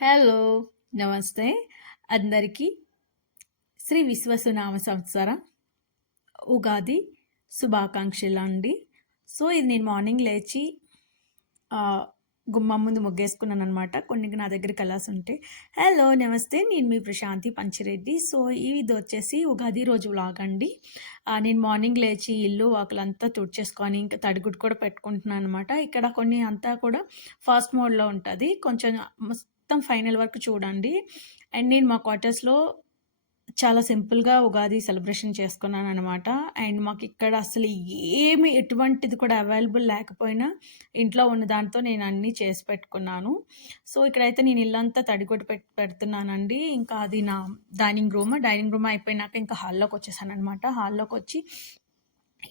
Hello నమస్తే. అందరికీ శ్రీ విశ్వసునామ సంవత్సర ఉగాది శుభాకాంక్షలు అండి. సో ఇది నేను మార్నింగ్ లేచి గుమ్మం ముందు ముగ్గేసుకున్నాను అనమాట కొన్ని నా దగ్గర కలాస్ ఉంటాయి హలో నమస్తే నేను మీ ప్రశాంతి పంచిరెడ్డి. సో ఇది వచ్చేసి ఉగాది రోజు వ్లాగ్ అండి. నేను మార్నింగ్ లేచి ఇల్లు వాకులంతా తుడిచేసుకొని ఇంకా తడిగుడ్డు కూడా పెట్టుకుంటున్నాను అనమాట ఇక్కడ కొన్ని అంతా కూడా ఫాస్ట్ మోడ్లో ఉంటుంది. కొంచెం మొత్తం ఫైనల్ వరకు చూడండి. అండ్ నేను మా క్వార్టర్స్లో చాలా సింపుల్గా ఉగాది సెలబ్రేషన్ చేసుకున్నాను అనమాట అండ్ మాకు ఇక్కడ అసలు ఏమి ఎటువంటిది కూడా అవైలబుల్ లేకపోయినా ఇంట్లో ఉన్న దాంతో నేను అన్నీ చేసి పెట్టుకున్నాను. సో ఇక్కడైతే నేను ఇల్లంతా తడిగొట్టి పెట్టి పెడుతున్నానండి. ఇంకా అది నా డైనింగ్ రూమ్. డైనింగ్ రూమ్ అయిపోయినాక ఇంకా హాల్లోకి వచ్చేసాను అనమాట హాల్లోకి వచ్చి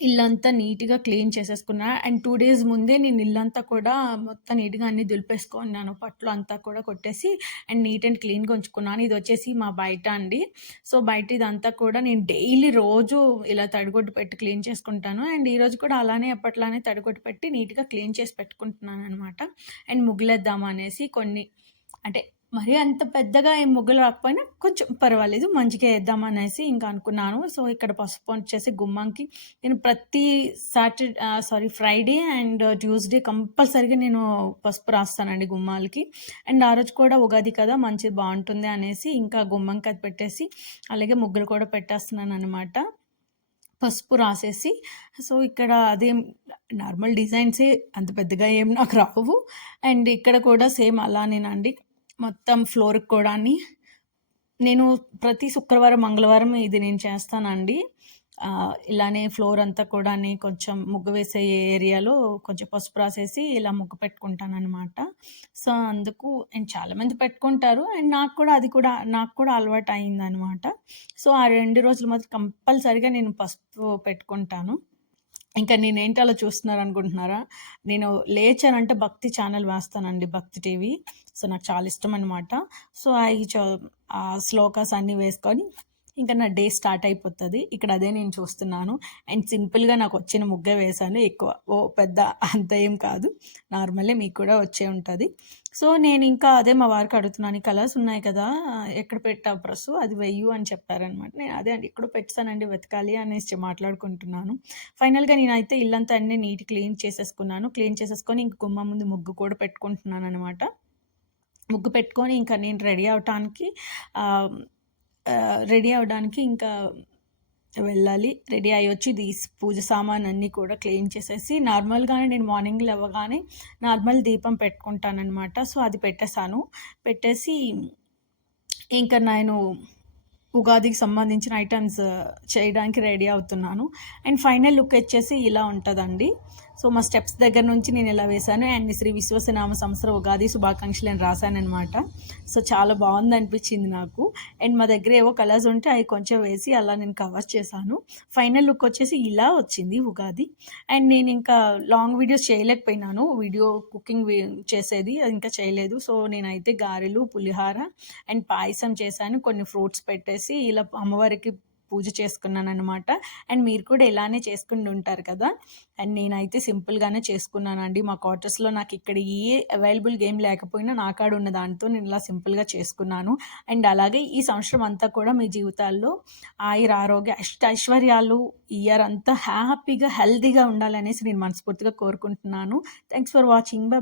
ఇల్లంతా నీట్గా క్లీన్ చేసేసుకున్నా. అండ్ టూ డేస్ ముందే నేను ఇల్లంతా కూడా మొత్తం నీట్గా అన్ని దులిపేసుకున్నాను. పట్లు అంతా కూడా కొట్టేసి అండ్ నీట్ అండ్ క్లీన్గా ఉంచుకున్నాను. ఇది వచ్చేసి మా బయట అండి. సో బయట ఇదంతా కూడా నేను డైలీ రోజు ఇలా తడిగొట్టు పెట్టి క్లీన్ చేసుకుంటాను. అండ్ ఈరోజు కూడా అలానే ఎప్పట్లానే తడిగొట్టు పెట్టి నీట్గా క్లీన్ చేసి పెట్టుకుంటున్నాను అనమాట అండ్ ముగ్గులేద్దాం అనేసి కొన్ని అంటే మరి అంత పెద్దగా ఏం ముగ్గులు రాకపోయినా కొంచెం పర్వాలేదు మంచిగా వేద్దామనేసి ఇంకా అనుకున్నాను. సో ఇక్కడ పసుపు వచ్చేసి గుమ్మంకి నేను ప్రతి Saturday sorry Friday and Tuesday కంపల్సరీగా నేను పసుపు రాస్తానండి గుమ్మాలకి. అండ్ ఆ రోజు కూడా ఉగాది కదా మంచిది బాగుంటుంది అనేసి ఇంకా గుమ్మంకి అది పెట్టేసి అలాగే ముగ్గులు కూడా పెట్టేస్తున్నాను అనమాట పసుపు రాసేసి సో ఇక్కడ అదేం నార్మల్ డిజైన్సే అంత పెద్దగా ఏం నాకు రావు. అండ్ ఇక్కడ కూడా సేమ్ అలానేనండి. మొత్తం ఫ్లోర్కి కూడా నేను ప్రతి శుక్రవారం మంగళవారం ఇది నేను చేస్తానండి. ఇలానే ఫ్లోర్ అంతా కూడా కొంచెం ముగ్గు వేసే ఏరియాలో కొంచెం పసుపు రాసేసి ఇలా ముగ్గు పెట్టుకుంటాను అనమాట సో అందుకు అండ్ చాలామంది పెట్టుకుంటారు. అండ్ నాకు కూడా అది కూడా నాకు కూడా అలవాటు అయిందనమాట సో ఆ రెండు రోజులు మాత్రం కంపల్సరిగా నేను పసుపు పెట్టుకుంటాను. ఇంకా నేనేంటి అలా చూస్తున్నారు అనుకుంటున్నారా? నేను లేచానంటే భక్తి ఛానల్ వేస్తానండి భక్తి టీవీ. సో నాకు చాలా ఇష్టం అనమాట సో అవి ఆ శ్లోకాస్ అన్నీ వేసుకొని ఇంకా నా డే స్టార్ట్ అయిపోతుంది. ఇక్కడ అదే నేను చూస్తున్నాను. అండ్ సింపుల్గా నాకు వచ్చిన ముగ్గ వేశాను. ఎక్కువ ఓ పెద్ద అంత ఏం కాదు. నార్మల్లే మీకు కూడా వచ్చే ఉంటుంది. సో నేను ఇంకా అదే మా వారికి అడుగుతున్నాను. కలర్స్ ఉన్నాయి కదా ఎక్కడ పెట్టావు ప్రసు? అది వెయ్యు అని చెప్పారనమాట. నేను అదే అండి ఎక్కడో పెట్టానండి వెతకాలి అనేసి మాట్లాడుకుంటున్నాను. ఫైనల్గా నేనైతే ఇల్లంతా అన్నీ నీట్ క్లీన్ చేసేసుకున్నాను. క్లీన్ చేసేసుకొని ఇంక గుమ్మ ముందు ముగ్గు కూడా పెట్టుకుంటున్నాను అనమాట ముగ్గు పెట్టుకొని ఇంకా నేను రెడీ అవటానికి రెడీ అవ్వడానికి ఇంకా వెళ్ళాలి. రెడీ అయ్యి వచ్చి దీ పూజ సామాన్ అన్నీ కూడా క్లీన్ చేసేసి నార్మల్గానే నేను మార్నింగ్ లేవగానే నార్మల్ దీపం పెట్టుకుంటానమాట సో అది పెట్టేశాను. పెట్టేసి ఇంకా నేను ఉగాదికి సంబంధించిన ఐటమ్స్ uh, చేయడానికి రెడీ అవుతున్నాను. అండ్ ఫైనల్ లుక్ వచ్చేసి ఇలా ఉంటుందండి. సో మా స్టెప్స్ దగ్గర నుంచి నేను ఇలా వేశాను. అండ్ శ్రీ విశ్వసనామ సంవత్సరం ఉగాది శుభాకాంక్షలు అని రాశానమాట సో చాలా బాగుంది అనిపించింది నాకు. అండ్ మా దగ్గర ఏవో కలర్స్ ఉంటే అవి కొంచెం వేసి అలా నేను కవర్ చేశాను. ఫైనల్ లుక్ వచ్చేసి ఇలా వచ్చింది ఉగాది. అండ్ నేను ఇంకా లాంగ్ వీడియోస్ చేయలేకపోయినాను. వీడియో కుకింగ్ చేసేది అది ఇంకా చేయలేదు. సో నేనైతే గారెలు పులిహార అండ్ పాయసం చేశాను. కొన్ని ఫ్రూట్స్ పెట్టేసి ఇలా అమ్మవారికి పూజ చేసుకున్నాను అనమాట అండ్ మీరు కూడా ఇలానే చేసుకుని ఉంటారు కదా. అండ్ నేనైతే సింపుల్గానే చేసుకున్నానండి. మా క్వార్టర్స్లో నాకు ఇక్కడ ఏ అవైలబుల్ గేమ్ లేకపోయినా నా కాడ ఉన్న దాంతో నేను ఇలా సింపుల్గా చేసుకున్నాను. అండ్ అలాగే ఈ సంవత్సరం అంతా కూడా మీ జీవితాల్లో ఆయుర ఆరోగ్య అష్ట ఐశ్వర్యాలు ఇయర్ అంతా హ్యాపీగా హెల్తీగా ఉండాలనేసి నేను మనస్ఫూర్తిగా కోరుకుంటున్నాను. Thanks for watching. బై.